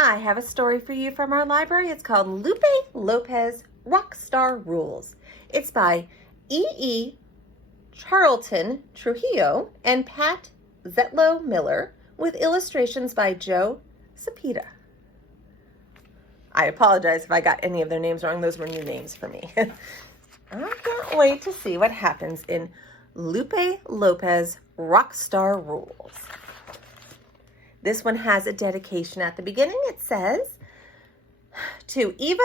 I have a story for you from our library. It's called Lupe Lopez Rockstar Rules. It's by E. Charlton-Trujillo and Pat Zietlow Miller with illustrations by Joe Cepeda. I apologize if I got any of their names wrong. Those were new names for me. I can't wait to see what happens in Lupe Lopez Rockstar Rules. This one has a dedication at the beginning. It says, to Eva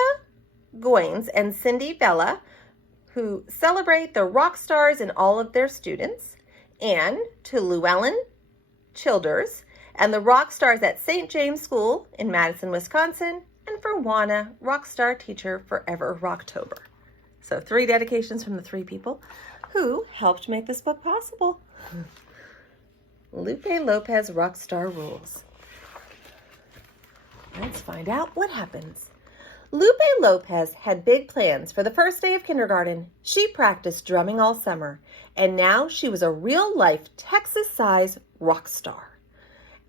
Goins and Cindy Vella, who celebrate the rock stars in all of their students, and to Llewellyn Childers and the rock stars at St. James School in Madison, Wisconsin, and for Juana, rock star teacher forever Rocktober. So 3 dedications from the 3 people who helped make this book possible. Lupe Lopez Rockstar Rules. Let's find out what happens. Lupe Lopez had big plans for the first day of kindergarten. She practiced drumming all summer, and now she was a real-life Texas-size rock star.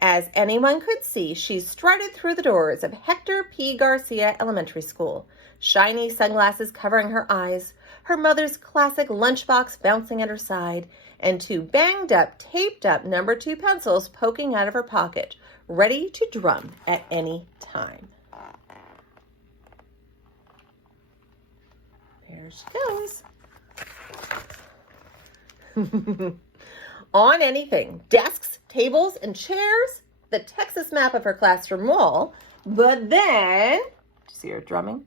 As anyone could see, she strutted through the doors of Hector P. Garcia Elementary School, shiny sunglasses covering her eyes, her mother's classic lunchbox bouncing at her side, and 2 banged-up, taped-up No. 2 pencils poking out of her pocket, ready to drum at any time. There she goes. On anything, desks, tables, and chairs, the Texas map of her classroom wall. But then, did you see her drumming?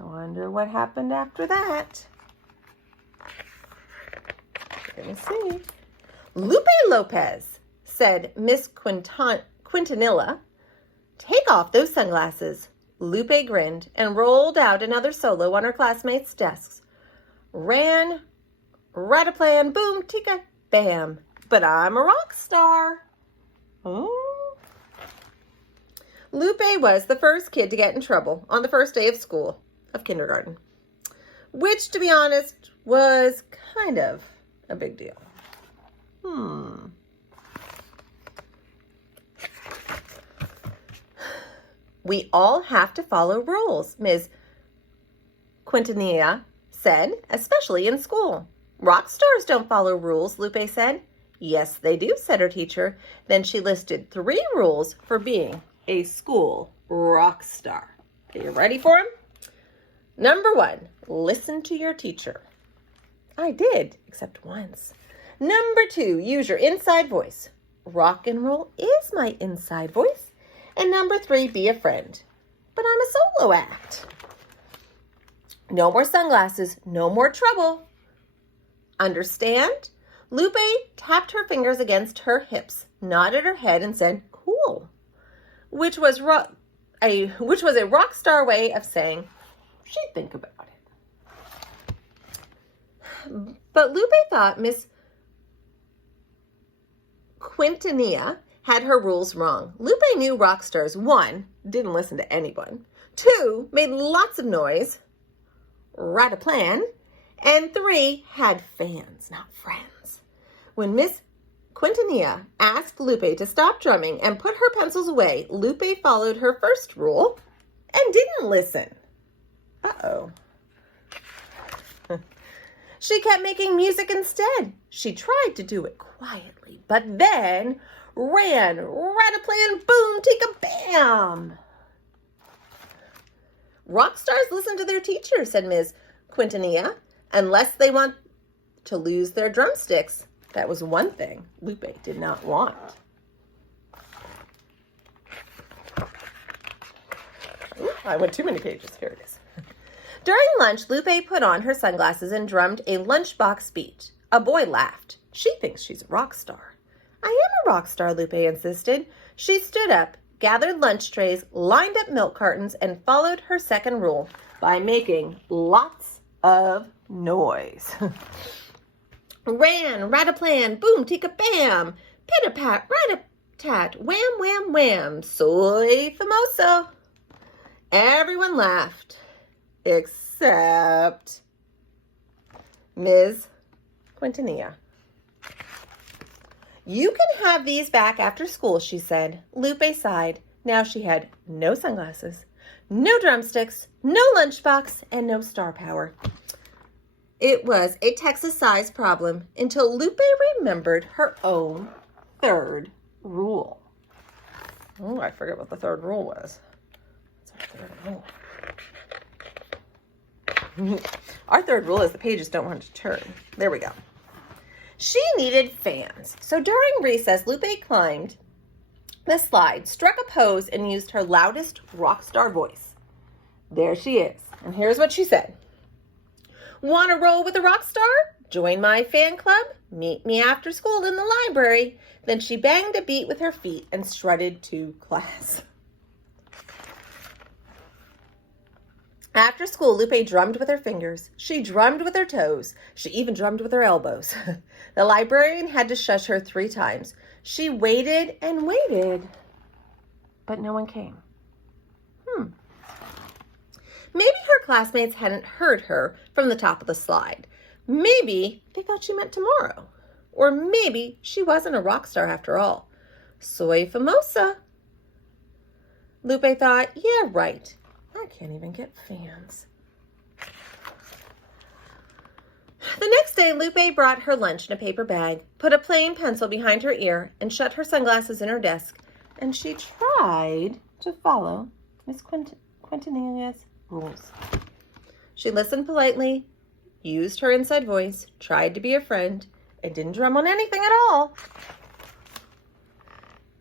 I wonder what happened after that. Let me see. Lupe Lopez, said Miss Quintanilla. Take off those sunglasses. Lupe grinned and rolled out another solo on her classmates' desks. Ran, rataplan, boom, tika, bam. But I'm a rock star. Oh. Lupe was the first kid to get in trouble on the first day of school, of kindergarten, which, to be honest, was kind of a big deal. We all have to follow rules, Ms. Quintanilla said, especially in school. Rock stars don't follow rules, Lupe said. Yes, they do, said her teacher. Then she listed 3 rules for being a school rock star. Okay, you ready for them? Number 1, listen to your teacher. I did, except once. Number 2, use your inside voice. Rock and roll is my inside voice. And number 3, be a friend. But I'm a solo act. No more sunglasses, no more trouble. Understand? Lupe tapped her fingers against her hips, nodded her head, and said, cool, which was a rock star way of saying she'd think about it. But Lupe thought Miss Quintanilla had her rules wrong. Lupe knew rock stars, 1, didn't listen to anyone, 2, made lots of noise, rataplan, and 3, had fans, not friends. When Miss Quintanilla asked Lupe to stop drumming and put her pencils away, Lupe followed her first rule and didn't listen. Uh-oh. She kept making music instead. She tried to do it quietly, but then ran, rataplan, boom, tika, bam. Rock stars listen to their teachers, said Ms. Quintanilla, unless they want to lose their drumsticks. That was one thing Lupe did not want. Ooh, I went too many pages. Here it is. During lunch, Lupe put on her sunglasses and drummed a lunchbox speech. A boy laughed. She thinks she's a rock star. I am a rock star, Lupe insisted. She stood up, gathered lunch trays, lined up milk cartons, and followed her second rule by making lots of noise. Ran, rataplan, boom, tika, bam, pitter-pat, rat-a-tat, wham, wham, wham, soy famoso. Everyone laughed, except Ms. Quintanilla. You can have these back after school, she said. Lupe sighed. Now she had no sunglasses, no drumsticks, no lunchbox, and no star power. It was a Texas-sized problem until Lupe remembered her own third rule. Oh, I forget what the third rule was. What's our third rule? Our third rule is the pages don't want to turn. There we go. She needed fans. So during recess, Lupe climbed the slide, struck a pose, and used her loudest rock star voice. There she is. And here's what she said. Want to roll with a rock star? Join my fan club? Meet me after school in the library. Then she banged a beat with her feet and strutted to class. After school, Lupe drummed with her fingers. She drummed with her toes. She even drummed with her elbows. The librarian had to shush her 3 times. She waited and waited, but no one came. Maybe her classmates hadn't heard her from the top of the slide. Maybe they thought she meant tomorrow. Or maybe she wasn't a rock star after all. Soy famosa. Lupe thought, yeah, right. I can't even get fans. The next day, Lupe brought her lunch in a paper bag, put a plain pencil behind her ear, and shut her sunglasses in her desk. And she tried to follow Miss Quintanilla's rules. She listened politely, used her inside voice, tried to be a friend, and didn't drum on anything at all.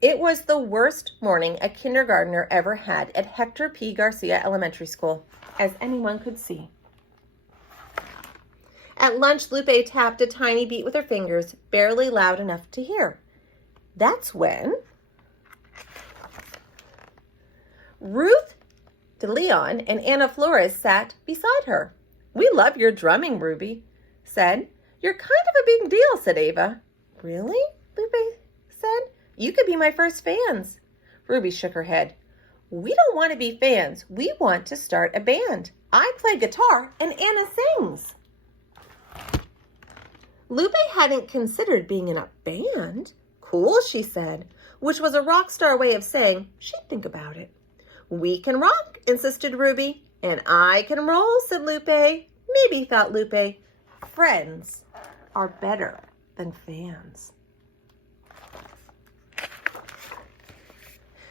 It was the worst morning a kindergartner ever had at Hector P. Garcia Elementary School, as anyone could see. At lunch, Lupe tapped a tiny beat with her fingers, barely loud enough to hear. That's when Ruth DeLeon and Anna Flores sat beside her. We love your drumming, Ruby said. You're kind of a big deal, said Ava. Really? Lupe said. You could be my first fans. Ruby shook her head. We don't want to be fans. We want to start a band. I play guitar and Anna sings. Lupe hadn't considered being in a band. Cool, she said, which was a rock star way of saying she'd think about it. We can rock, insisted Ruby. And I can roll, said Lupe. Maybe, thought Lupe, friends are better than fans.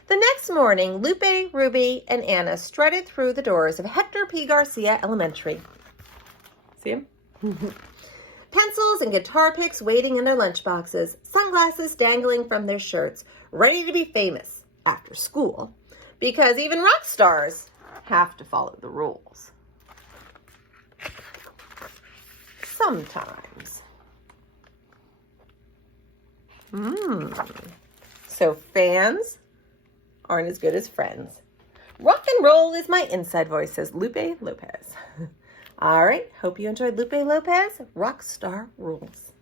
The next morning, Lupe, Ruby, and Anna strutted through the doors of Hector P. Garcia Elementary. See him? Pencils and guitar picks waiting in their lunchboxes, sunglasses dangling from their shirts, ready to be famous after school, because even rock stars have to follow the rules. Sometimes. So fans aren't as good as friends. Rock and roll is my inside voice, says Lupe Lopez. All right, hope you enjoyed Lupe Lopez, Rock Star Rules.